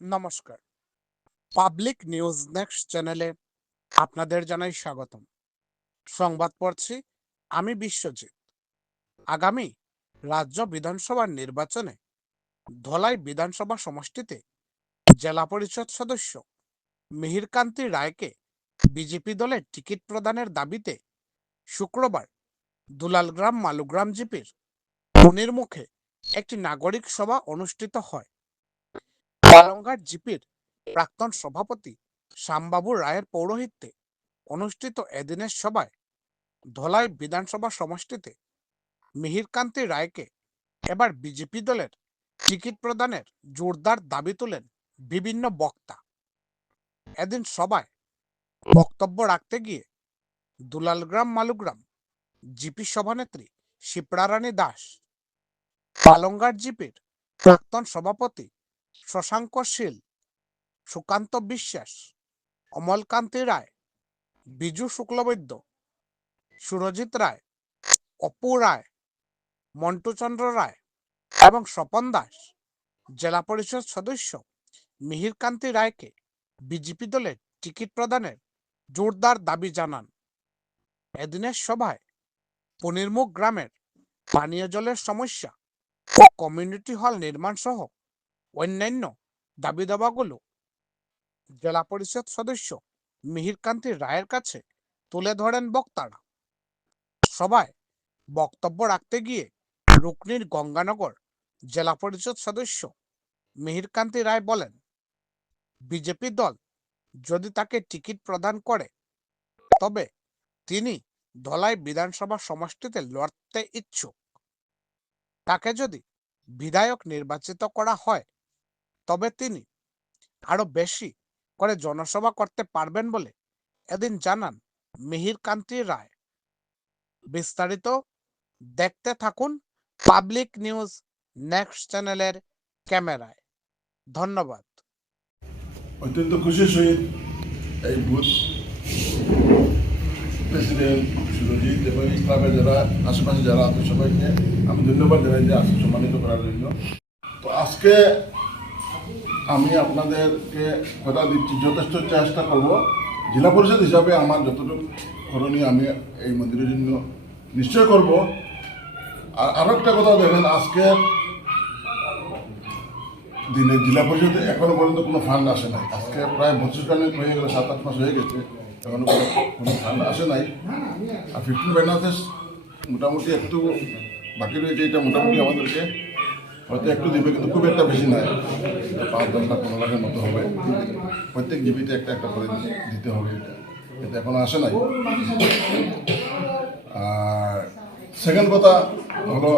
নমস্কার। Public news next চ্যানেলে আপনাদের জানাই স্বাগতম। সংবাদ পড়ছি আমি বিশ্বজিৎ। আগামী রাজ্য বিধানসভার নির্বাচনে ধলাই বিধানসভা সমষ্টিতে জেলা পরিষদ সদস্য মিহিরকান্তি রায়কে বিজেপি দলের টিকিট প্রদানের দাবিতে শুক্রবার দুলালগ্রাম মালুগ্রাম জিপির মনির মুখে একটি নাগরিক সভা অনুষ্ঠিত হয়। পালংঘাট জিপির প্রাক্তন সভাপতি শ্যামবাবু রায়ের পৌরোহিত্যে অনুষ্ঠিত এদিনের সভায় ধলাই বিধানসভা সমষ্টিতে মিহিরকান্তি রায়কে এবার বিজেপি দলের টিকিট প্রদানের জোরদার দাবি তোলেন বিভিন্ন বক্তা। এদিন সভায় বক্তব্য রাখতে গিয়ে দুলালগ্রাম মালুগ্রাম জিপি সভানেত্রী শিপ্রারানী দাস, পালংঘাট জিপির প্রাক্তন সভাপতি শশাঙ্ক শীল, সুকান্ত বিশ্বাস, অমলকান্তি রায়, বিজু শুক্লবৈদ্য, সুরজিৎ রায়, অপু রায়, মন্টুচন্দ্র রায় এবং স্বপন দাস জেলা পরিষদ সদস্য মিহিরকান্তি রায়কে বিজেপি দলের টিকিট প্রদানের জোরদার দাবি জানান। এদিনের সভায় পনিরমুখ গ্রামের পানীয় জলের সমস্যা ও কমিউনিটি হল নির্মাণ সহ অন্যান্য দাবি দাবাগুলো জেলা পরিষদ সদস্য মিহিরকান্তি রায়ের কাছে তুলে ধরেন বক্তারা। সভায় বক্তব্য রাখতে গিয়ে রুকনির গঙ্গানগর জেলা পরিষদ সদস্য মিহিরকান্তি রায় বলেন, বিজেপি দল যদি তাকে টিকিট প্রদান করে তবে তিনি ধলাই বিধানসভা সমষ্টিতে লড়তে ইচ্ছুক। তাকে যদি বিধায়ক নির্বাচিত করা হয় তবে তিনি আরো বেশি করে জনসভা করতে পারবেন বলে এদিন জানান মিহিরকান্তি রায়। বিস্তারিত দেখতে থাকুন পাবলিক নিউজ নেক্সট চ্যানেলের ক্যামেরায়। ধন্যবাদ। অত্যন্ত খুশির সহিত এই বুথ প্রেসিডেন্ট সুরজিৎ এবং এই ক্লাবের যারা আশেপাশে যারা আছে সবাইকে আমি ধন্যবাদ জানাই যে আজকে সম্মানিত করার জন্য। তো আজকে আমি আপনাদেরকে কথা দিচ্ছি, যথেষ্ট চেষ্টা করব জেলা পরিষদ হিসাবে আমার যতটুকু করণীয় আমি এই মন্দিরের জন্য নিশ্চয় করব। আর আরও একটা কথা দেখেন, আজকের দিনে জেলা পরিষদে এখনো পর্যন্ত কোনো ফান্ড আসে নাই। আজকে প্রায় 25 খানেক হয়ে গেলে, 7-8 মাস হয়ে গেছে, এখনো কোনো ফান্ড আসে নাই। আর 15 ব্যানার্সেস মোটামুটি একটু বাকি রয়েছে, এটা মোটামুটি আমাদেরকে হয়তো একটু দিবে, কিন্তু খুব একটা বেশি নয়, 5-10 লাখ 15 লাখের মতো হবে। প্রত্যেক জিবিতে একটা একটা করে দিতে হবে, এটা এখনো আসে নাই। আর সেকেন্ড কথা হলো,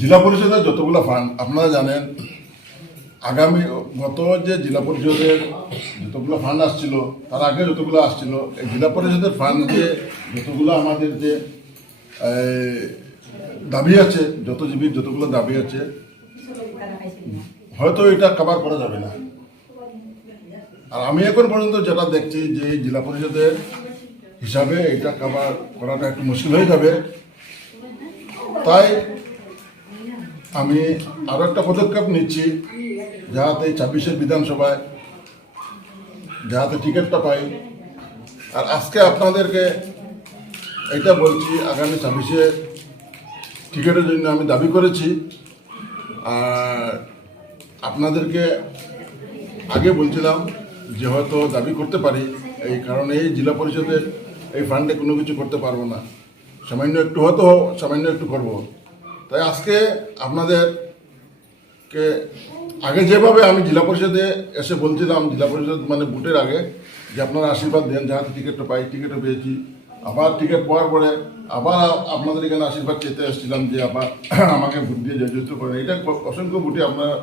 জেলা পরিষদের যতগুলো ফান্ড আপনারা জানেন, আগামী গত যে জেলা পরিষদের যতগুলো ফান্ড আসছিল তার আগে যতগুলো আসছিল, এই জেলা পরিষদের ফান্ড দিয়ে যতগুলো আমাদের যে দাবি আছে, যত জিবির যতগুলো দাবি আছে, হয়তো এটা কভার করা যাবে না। আর আমি এখন পর্যন্ত যেটা দেখছি যে জেলা পরিষদের হিসাবে এটা কভার করাটা একটু মুশকিল হয়ে যাবে। তাই আমি আরও একটা পদক্ষেপ নিচ্ছি, যাহাতে 26-এর বিধানসভায় যাহাতে টিকিটটা পাই। আর আজকে আপনাদেরকে এটা বলছি, আগামী 26-এ টিকিটের জন্য আমি দাবি করেছি। আর আপনাদেরকে আগে বলছিলাম যে হয়তো দাবি করতে পারি, এই কারণে এই জেলা পরিষদের এই ফান্ডে কোনো কিছু করতে পারবো না, সামান্য একটু হয়তো সামান্য একটু করবো। তাই আজকে আপনাদেরকে আগে যেভাবে আমি জেলা পরিষদে এসে বলছিলাম, জেলা পরিষদ মানে ভোটের আগে, যে আপনারা আশীর্বাদ দেন যাহাতে টিকিটটা পাই, টিকিটও পেয়েছি। আবার টিকিট পাওয়ার পরে আবার আপনাদের এখানে আশীর্বাদ চেতে এসেছিলাম যে আবার আমাকে ভোট দিয়ে জয়যুক্ত করেন। এটা অসংখ্য ভোটে আপনারা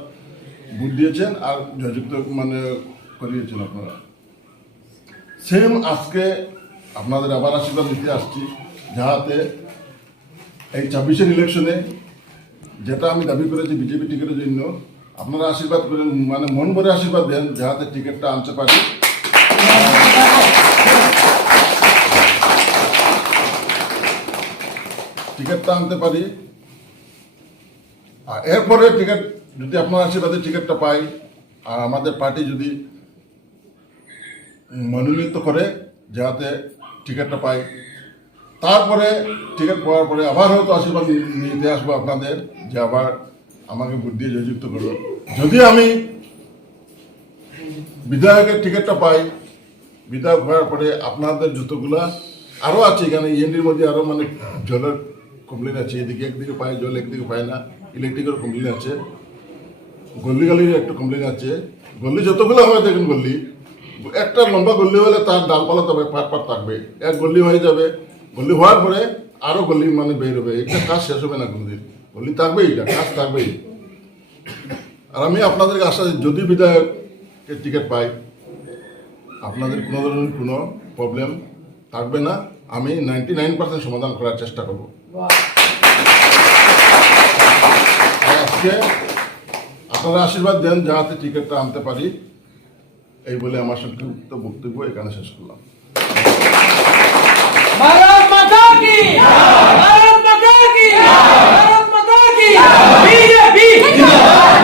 ভোট দিয়েছেন আর জয়যুক্ত করিয়েছেন আপনারা। সেম আজকে আপনাদের আবার আশীর্বাদ দিতে আসছি, যাহাতে এই 26-এর ইলেকশনে যেটা আমি দাবি করেছি বিজেপি টিকিটের জন্য, আপনারা আশীর্বাদ করেন, মানে মন ভরে আশীর্বাদ দেন, যাহাতে টিকিটটা আনতে পারি। টিকিটটা আনতে পারি। আর এরপরে টিকিট যদি আপনার আশীর্বাদে টিকিটটা পাই আর আমাদের পার্টি যদি মনোনীত করে যাতে টিকিটটা পাই, তারপরে টিকিট পাওয়ার পরে আবার হয়তো আশীর্বাদ নিতে আসবো আপনাদের, যে আবার আমাকে ভোট দিয়ে জয়যুক্ত করবো। যদি আমি বিধায়কের টিকিটটা পাই, বিধায়ক হওয়ার পরে আপনাদের যতগুলা আরও আছে এখানে ইএনডির মধ্যে আরও মানে জলের কমপ্লেন আছে, এদিকে একদিকে পায় জল, একদিকে পায় না, ইলেকট্রিকের কমপ্লেন আছে, গল্লি গালির একটা কমপ্লেন আছে। গল্লি যতগুলো হয় দেখুন, গল্লি একটা লম্বা গল্লি হলে তার ডালপালা তবে পাট পাট থাকবে, এক গল্লি হয়ে যাবে। গল্লি হওয়ার পরে আরও গল্লি মানে বের হবে, এটা কাজ শেষ হবে না কোনোদিন, গল্লি থাকবেই, এটা কাজ থাকবেই। আর আমি আপনাদেরকে আশা, যদি বিধায়কের টিকিট পাই আপনাদের কোনো ধরনের কোনো প্রবলেম থাকবে না, আমি 99% সমাধান করার চেষ্টা করব। আর আজকে আপনারা আশীর্বাদ দেন যাতে টিকিটটা আনতে পারি, এই বলে আমার সংক্ষিপ্ত বক্তব্য এখানে শেষ করলাম। भारत माता की, भारत माता की, भारत माता की, बीजेपी,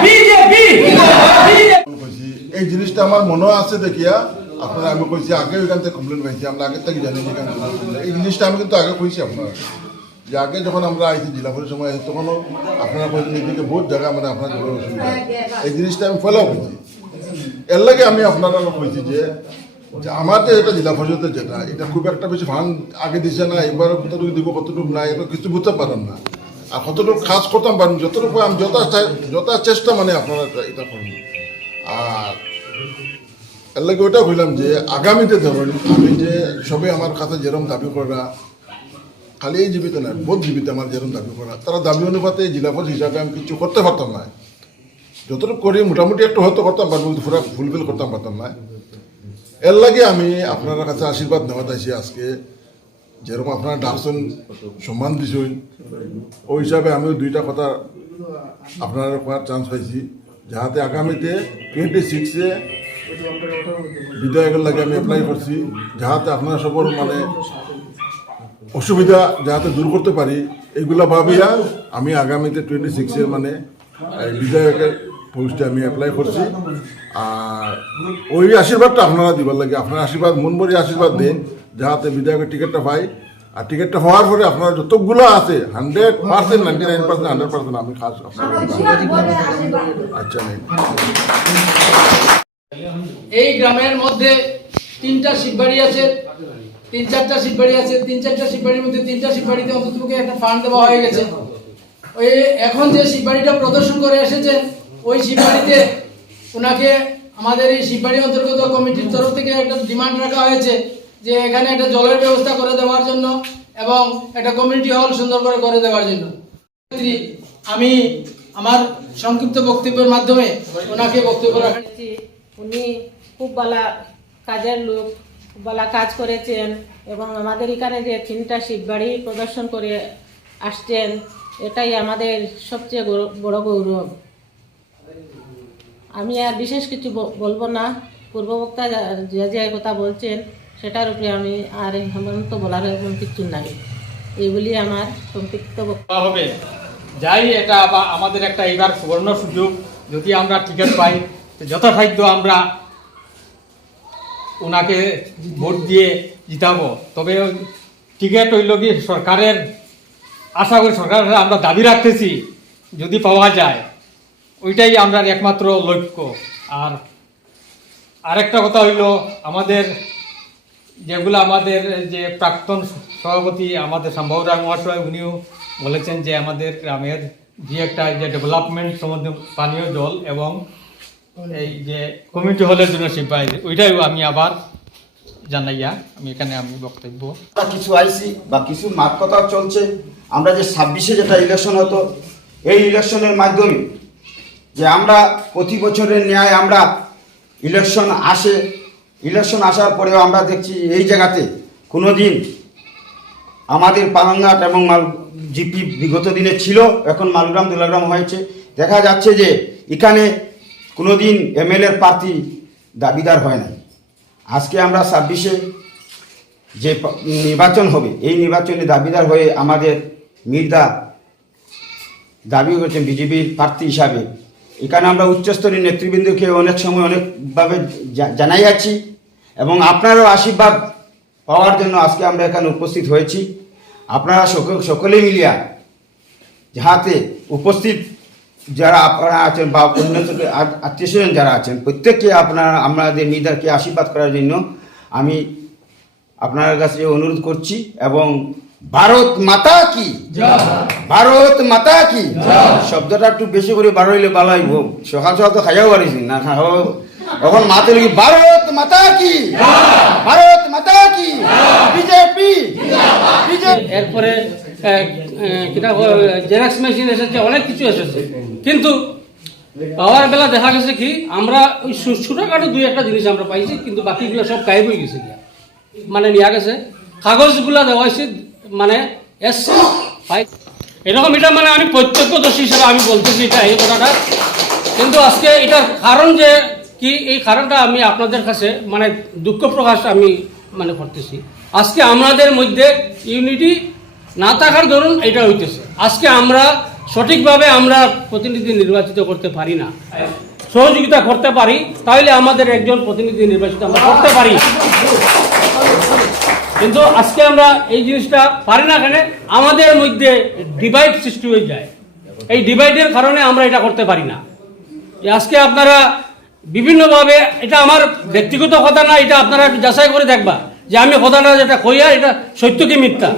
बीजेपी, কইছি এই জিনিসটা আমার মনে আছে দেখিয়া আপনারা, আমি কইছি আগে ওইখান থেকে কমপ্লেন পাইছি, আমরা আগে থেকে জানি যে এখান থেকে এই জিনিসটা আমি কিন্তু আগে কইছি আপনারা, যে আগে যখন আমরা আইছি জেলা পরিষদের সময় তখনও আপনারা কইছেন এদিকে বহুত জায়গা মানে আপনার জলের অসুবিধা, এই জিনিসটা আমি ফলো করছি। এর লাগে আমি আপনারা কইছি যে আমার যে এটা জেলা পরিষদের যেটা, এটা খুব একটা বেশি ফান্ড আগে দিছে না, এবার কতটুকু দিব কতটুকু না, এটা কিছু বুঝতে পারেন না। আর কতটুকু কাজ করতাম পারেন, যতটুকু আমি যথা চেষ্টা মানে আপনারা এটা করেন। আর এর লাগে ওইটা বললাম যে আগামীতে ধরুন আমি যে সবে আমার কাছে যেরকম দাবি করা, খালি এই জীবিত না, বহুত জীবিত আমার যেরকম দাবি করা, তারা দাবি অনুপাতে জেলা পরিষদ হিসাবে আমি কিছু করতে পারতাম না। যতটুকু করি মোটামুটি একটু হয়তো করতাম পারবো, কিন্তু পুরো ফুলফিল করতাম পারতাম না। এর লাগে আমি আপনার কাছে আশীর্বাদ নেওয়া চাইছি আজকে, যেরকম আপনারা ডাকছেন, সম্মান দিছেন, ওই হিসাবে আমিও দুইটা কথা আপনারা করার চান্স পাইছি, যাহাতে আগামীতে 26-এ বিধায়কের লাগে আমি অ্যাপ্লাই করছি, যাহাতে আপনারা সবর মানে অসুবিধা যাহাতে দূর করতে পারি, এইগুলা ভাবিয়া আমি আগামীতে 26-এর মানে বিধায়কের পোস্টে আমি অ্যাপ্লাই করছি। আর ওই আশীর্বাদটা আপনারা দিবার লাগে, আপনার আশীর্বাদ মন ভরে আশীর্বাদ দিন যাহাতে বিধায়কের টিকিটটা পাই। আর টিকিটটা হওয়ার পরে আপনারা যতগুলো আছে 100%, 99%, 100% আমি খাস আচ্ছা নেই। এই গ্রামের মধ্যে 3টা শিববাড়ি আছে, 3-4টা শিববাড়ি আছে, 3-4টা শিববাড়ির মধ্যে 3টা শিববাড়িতে অন্তত একটা ফান্ড দেওয়া হয়ে গেছে। ওই এখন যে শিববাড়িটা প্রদর্শন করে এসেছে, ওই শিববাড়িতে ওনাকে আমাদের এই শিববাড়ি অন্তর্গত কমিটির তরফ থেকে একটা ডিমান্ড রাখা হয়েছে যে এখানে একটা জলের ব্যবস্থা করে দেওয়ার জন্য এবং একটা কমিউনিটি হল সুন্দর করে দেওয়ার জন্য। আমি আমার সংক্ষিপ্ত বক্তব্যের মাধ্যমে ওনাকে বক্তব্য রাখা। উনি খুব ভালো কাজের লোক, খুব ভালো কাজ করেছেন এবং আমাদের এখানে যে 3টা শিববাড়ি প্রদর্শন করে আসছেন, এটাই আমাদের সবচেয়ে বড় গৌরব। আমি আর বিশেষ কিছু বলবো না, পূর্ববক্তা যে কথা বলছেন সেটার উপরে আমি আর আমার তো বলার এমন কিছু নাই, এইগুলি আমার সংক্ষিপ্ত বক্তব্য হবে। যাই, এটা আমাদের একটা এবার সুবর্ণ সুযোগ, যদি আমরা টিকিট পাই যথাসাধ্য আমরা ওনাকে ভোট দিয়ে জিতাবো। তবে টিকিট হইল কি সরকারের, আশা করি সরকারের আমরা দাবি রাখতেছি যদি পাওয়া যায়, ওইটাই আমরা একমাত্র লক্ষ্য। আর আরেকটা কথা হইল, আমাদের যেগুলো আমাদের যে প্রাক্তন সভাপতি আমাদের সম্ভব রায় মহাশয়, উনিও বলেছেন যে আমাদের গ্রামের যে একটা যে ডেভেলপমেন্ট সম্বন্ধে পানীয় জল এবং এই যে কমিউনিটি হলের জন্য শিববাড়ি, ওইটাই আমি আবার জানাইয়া আমি এখানে আমি বক্তব্য কিছু আইসি বা কিছু মাঠ কথা চলছে। আমরা যে 26-এ যেটা ইলেকশন হতো, এই ইলেকশনের মাধ্যমে যে আমরা প্রতি বছরের ন্যায় আমরা ইলেকশন আসার পরেও আমরা দেখছি এই জায়গাতে কোনো দিন আমাদের পালংঘাট এবং জিপি বিগত দিনে ছিল, এখন মালগ্রাম দুলাগ্রাম হয়েছে। দেখা যাচ্ছে যে এখানে কোনো দিন এমএলএর প্রার্থী দাবিদার হয় না। আজকে আমরা 26-এ যে নির্বাচন হবে, এই নির্বাচনে দাবিদার হয়ে আমাদের মির্দা দাবি করেছেন বিজেপির প্রার্থী হিসাবে এখানে আমরা উচ্চস্তরীয় নেতৃবৃন্দকে অনেক সময় অনেকভাবে জানাই আছি এবং আপনারও আশীর্বাদ পাওয়ার জন্য আজকে আমরা এখানে উপস্থিত হয়েছি। আপনারা সকলেই মিলিয়া যাহাতে উপস্থিত যারা আপনারা আছেন বা অন্য আত্মীয় স্বজন যারা আছেন প্রত্যেককে আমাদের নিদাকে আশীর্বাদ করার জন্য আমি আপনার কাছে অনুরোধ করছি। এবং ভারত মাতা কি, ভারত মাতা কি, শব্দটা একটু বেশি করে বার হইলে ভালো হইব। সকাল সকাল তো খাইয়াও পারিছি না, এখন মাতে লিখি ভারত মাতা কি, ভারত মাতা কি, বিজেপি বিজেপি। এরপরে জেরক্স মেশিন এসেছে, অনেক কিছু এসেছে, কিন্তু পাওয়ার বেলা দেখা গেছে কি আমরা ওই ছোটখাটো দুই একটা জিনিস আমরা পাইছি, কিন্তু বাকিগুলো সব গায়েব হয়ে গেছে, মানে নিয়ে গেছে। কাগজগুলা দেওয়া হয়েছে মানে এসছে এরকম, এটা মানে আমি প্রত্যক্ষদর্শী হিসেবে আমি বলতেছি এটা এই কথাটা। কিন্তু আজকে এটার কারণ যে কি, এই কারণটা আমি আপনাদের কাছে মানে দুঃখ প্রকাশ আমি মানে করতেছি। আজকে আমাদের মধ্যে ইউনিটি না থাকার দরুন এটা হইতেছে। আজকে আমরা সঠিকভাবে আমরা প্রতিনিধি নির্বাচিত করতে পারি না, সহযোগিতা করতে পারি তাহলে আমাদের একজন প্রতিনিধি নির্বাচিত আমরা করতে পারি, কিন্তু আজকে আমরা এই জিনিসটা পারি না। কেন আমাদের মধ্যে ডিভাইড সৃষ্টি হয়ে যায়, এই ডিভাইডের কারণে আমরা এটা করতে পারি না। আজকে আপনারা বিভিন্নভাবে, এটা আমার ব্যক্তিগত কথা না, এটা আপনারা একটু যাচাই করে দেখবা যে আমি কথাটা যেটা কইয়া এটা সত্য কি মিথ্যা।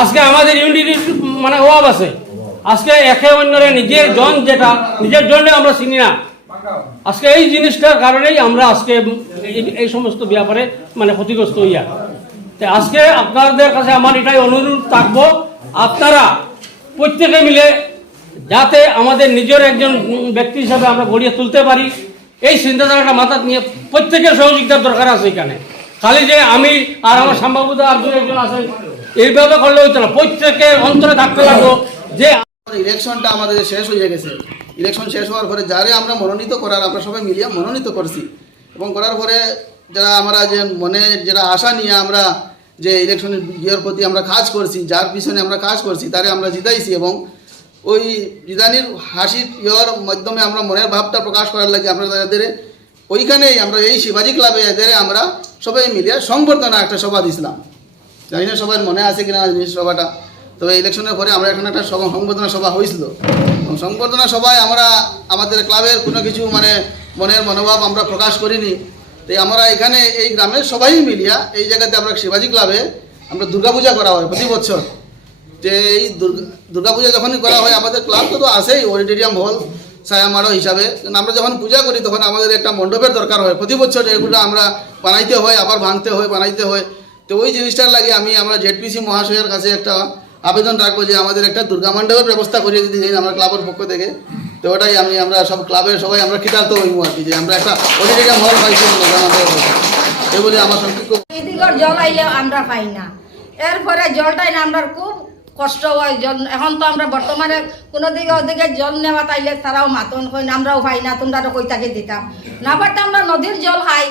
আজকে আমাদের ইউনিটির মানে অভাব আছে। আজকে একে অন্যরে নিজের জন যেটা নিজের জন্য আমরা চিনি না। আজকে এই জিনিসটার কারণেই আমরা আজকে এই সমস্ত ব্যাপারে মানে ক্ষতিগ্রস্ত হইয়া। তাই আজকে আপনাদের কাছে আমার এটাই অনুরোধ থাকবো, আপনারা প্রত্যেকে মিলে যাতে আমাদের নিজের একজন ব্যক্তি হিসাবে আমরা গড়িয়ে তুলতে পারি, এই চিন্তাধারাটা মাথা নিয়ে প্রত্যেকের সহযোগিতার দরকার আছে। এখানে খালি যে আমি আর আমার সম্ভাব্যতা আর দু একজন আছেন এইভাবে করলে হইতো না, প্রত্যেকের অন্তরে থাকতে লাগবো যে ইলেকশনটা আমাদের শেষ হয়ে গেছে। ইলেকশন শেষ হওয়ার পরে যারে আমরা মনোনীত করার আমরা সবাই মিলিয়ে মনোনীত করছি, এবং করার পরে যারা আমরা যে মনে যেটা আশা নিয়ে আমরা যে ইলেকশনের ইয়ের প্রতি আমরা কাজ করছি, যার পিছনে আমরা কাজ করছি তারে আমরা জিতাইছি, এবং ওই জিদানির হাসির ইয়ের মাধ্যমে আমরা মনের ভাবটা প্রকাশ করার লাগে আমরা তাদের ওইখানেই আমরা এই শিবাজি ক্লাবে এদের আমরা সবাই মিলিয়ে সংবর্ধনা একটা সভা দিছিলাম। জানি না সবার মনে আছে কিনা জিনিস সভাটা, তবে ইলেকশনের পরে আমরা এখানে একটা সংবর্ধনা সভা হয়েছিল। সংবর্ধনা সভায় আমরা আমাদের ক্লাবের কোনো কিছু মানে মনের মনোভাব আমরা প্রকাশ করিনি। তাই আমরা এখানে এই গ্রামের সবাই মিলিয়া এই জায়গাতে আমরা শিবাজি ক্লাবে আমরা দুর্গাপূজা করা হয় প্রতি বছর। যে এই দুর্গাপূজা যখনই করা হয় আমাদের ক্লাব তো আছেই অডিটোরিয়াম হল ছায়ামাড়ো হিসাবে, কিন্তু আমরা যখন পূজা করি তখন আমাদের একটা মণ্ডপের দরকার হয়। প্রতি বছর এগুলো আমরা বানাইতে হয়, আবার ভাঙতে হয়, বানাইতে হয়। তো ওই জিনিসটার লাগে আমরা জেডপিসি মহাশয়ের কাছে একটা আবেদন রাখবো যে আমাদের একটা দুর্গা মণ্ডপের ব্যবস্থা করিয়ে দিতে চাই আমরা ক্লাবের পক্ষ থেকে। তো ওটাই আমরা সব ক্লাবের সবাই আমরা কৃতার্থ হইব আর কি, যে আমরা একটা অডিটোরিয়াম হল পাইছি দুর্গা মণ্ডপের। এই বলে আমার সংক্ষিপ্ত। এদিকের জল আইলে আমরা পাই না, এরপরে জলটাই না আমরা খুব কষ্ট হয়। জল এখন তো আমরা বর্তমানে কোনো দিকে ওদিকে জল নেওয়া তাইলে তারাও মাতন কই না, আমরাও পাই না, তোমরা তো কই তাকে দিতাম না পারতাম। আমরা নদীর জল খাই,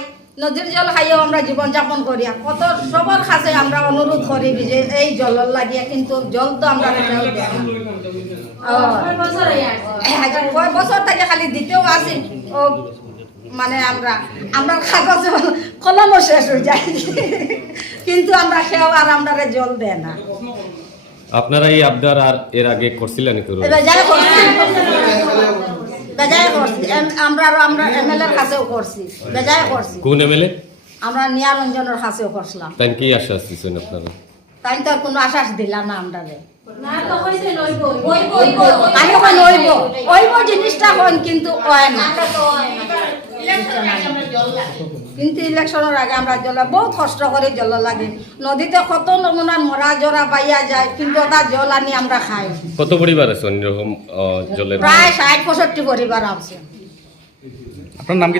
নদীর জল খাইয়েও আমরা জীবনযাপন করি। কত সবার কাছে আমরা অনুরোধ করি যে এই জল লাগিয়ে, কিন্তু জল তো আমরা কয় বছর থেকে খালি দিতেও আসি, ও মানে আমরা কাগজ কলমও শেষ হয়ে যায়, কিন্তু আমরা খেয়েও আর আমরা জল দেয় না। আপনারা এই আবদার আর এর আগে করছিলেন? আমরা এমএলএর কাছেও করছি, বেজায় করছি। কোন এমএলএ? আমরা নিয়ারঞ্জনের কাছেও করছিলাম। তাই কি আশ্বাস দিচ্ছেন আপনারা? তাই তো আর কোনো আশ্বাস দিলাম না আমরা। জিনিসটা হন কিন্তু হয় না, কিন্তু ইলেকশনের আগে আমরা জল বহুত কষ্ট করে জল লাগে। নদীতে কত নমুনার মরা জরা পাইয়া যায়, কিন্তু ওটা জল আনি আমরা খাই। কত পরিবার আছে অন্যরকম জলের? প্রায় 60-65 পরিবার আছে। আপনার নাম কি?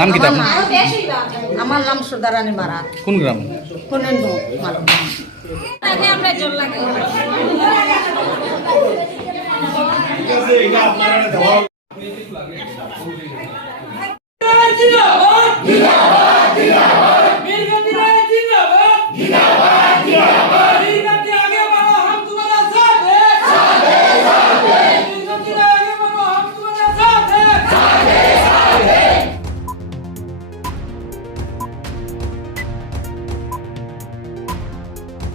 নাম কি? আমার নাম সুধারানী মারা। কোন গ্রাম? আমরা জল লাগে